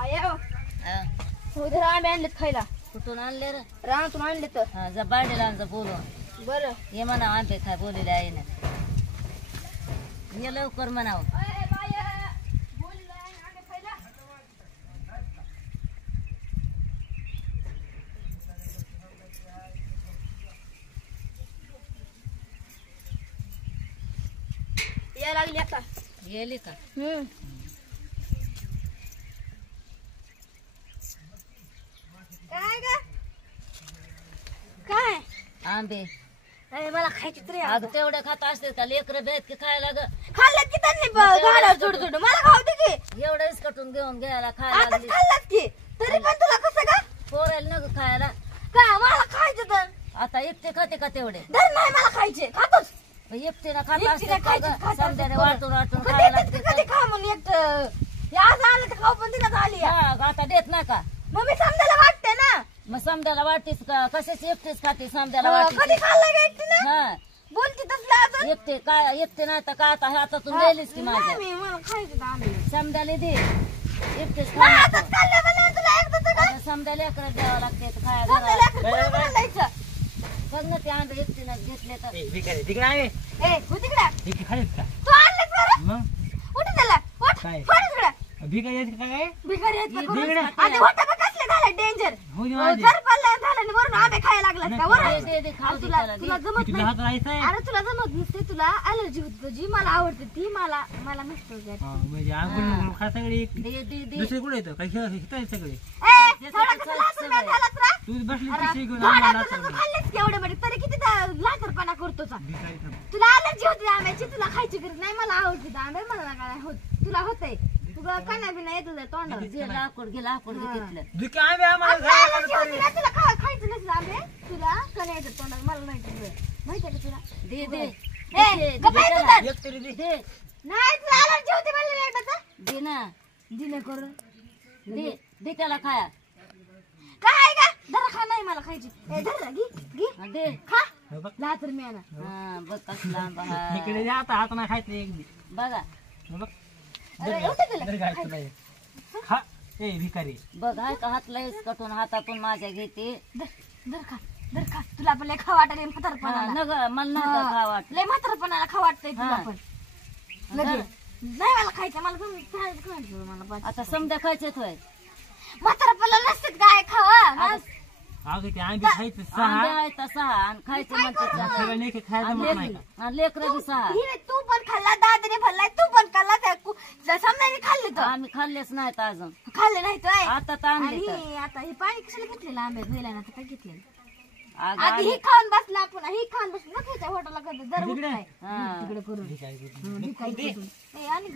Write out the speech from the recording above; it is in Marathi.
आया हा. उधर आंबे आणलेत खायला. कुठून आणले रे? रानातून आणले तर. हा, जा बाडीला आमचा बोलून बरं ये म्हणा आंबे खाय बोलले आईने ये लवकर म्हणावं. या लागली आता. गेली का? काय ग काय आंबे अरे मला खायची तरी अगं तेवढे खात असते का लेकर भेट की खायला ग? खाल्लं की त्यांनी घाला जोड जोड मला खाऊ दे की एवढंच कटून घेऊन घ्यायला खायला आता लागली. खाल्लं की तरी पण तुला कसं का पोरायला नको खायला. काय मला खायचं तर आता एकटे खाते का तेवढे? धर नाही मला खायचे खातोच एकटीनं खात एकटीनं असते खायचे, खात असते. समजाने वाटून वाटून कधी खायला येतात का कधी खा म्हणून एकटं आज आलं तर खाऊ पण तिला आली हा, आता देत नाही का? मग मी समजायला वाटते ना मग समजायला वाटतेस का? कशाची एकटीच खाते समजायला कधी वाटते? खाल्लं का एकटीनं हा बोलती तसलं अजून एकटे काय एकटे नाही तर का आता हातातून गेलीस की माझ्या नाही, मला खायचं तर आंबे. समजायला दे एकटेच नाही, खा आताच खाल्लं म्हणलं तुला एकदा तर का? समजायला एकच द्यावं लागते तर खाया समजायला घरात. एकदा तुला बोलायचं. बघ ना ते आंबे एकटीनं घेतले तर ए, हो तिकडं. खालीच का तू आणलेस बरं? मग उठ त्याला, उठ. काय? फोड इकडं. भिकारी आहेत का काय भिकारी आहेत का करून? भिकारी. आधी वाटा बघ कसले झाले डेंजर. हो दे माझे. जर पडलं झालं आणि वरून आंबे खायला लागलात का वरून? दे खाऊ दे तुला त्याला, दे. तुला जमत तुला नाही. हात राहायचा आहे अरे तुला जमत नसते तुला अलर्जी होती तुझी मला आवडते ती मला मला नसतं वगैरे. हा, म्हणजे आंघोळ खा सगळे दे दे दे दुसरे कुठे येतं काही हिताय सगळे ए, थोडा कसं लासून नाही झालास रा? तू बसली अरे, पिशवी घेऊन थोडा आम्हाला तुला तू लाचवलं. खाल्लेस की एवढे मोठे, तरी किती लाचरपणा करतो चा. भिकारी थांब. तुला अलर्जी होती आंब्याची तुला खायची गरज नाही मला आवडते आंबे मला काय होत तुला होतंय तुला काना बिना येत तुझ्या तोंडावर घे लाकूड घे लाकूड घे तिथलं. दुःख आंबे आम्हाला तुला घराला अलर्जी होती तरी. ना, तुला खायचं नसलं आंबे तुला काना येतात तोंडावर मला माहिती माहितीये का तुला दे दे ए, गप्प आहे तू तर. एक तरी दे. दे नाही तुला अलर्जी होती म्हणलं एकदा तर. दे ना दिले करून दे दे त्याला खाया. काय का जरा खा नाही मला खायची ए धर ना, घे हा, दे खा हो बघ. लातर मी आणा हा बघ कसला आंबा हा. इकडे दे आता हात नाही खायचं एक बी. बघा हो बघ. अरे एवढं दिलं दर घाय तुला एक. खा ए भिकारी बघ हाय का हात लयच कटून हातातून माझ्या घेते. धर खा तुला पण लय खा वाटायला हा, म्हातारपणाला नग मला नाही का खावा वाटलं. लय म्हातारपणाला खा वाटतंय तुला हा. पण लगेच. नाही मला खायचं मला खायचं मला बस. आता समजा खायचेच होय. म्हातारपणाला नसतात काय खावा अगं ते आंबे खायचं आंबे सहा आहे तर सहा आणि खायचे म्हणतात सहा. सगळं लेके खायचं म्हणत नाही का आणि लेकरं बी सहा. हिने तू पण खाल्ला दादीने खाल्लाय तू पण खाल्ला समजाने खाल्ले तर आम्ही खाल्लेच नाहीत अजून. खाल्ले नाही तर आता तर आणले आणि तर. आता हे पाणी कशाला घेतलेलं आंब्यात धुयला ना काय घेतलेलं अगं आधी ही खाऊन बसला आपण ही खाऊन बसला ना खायच्या हॉटेलला कधी दर तिकडे? उठलाय. हा. तिकडे करून भिकारी. भिकारी करून. ए, आणि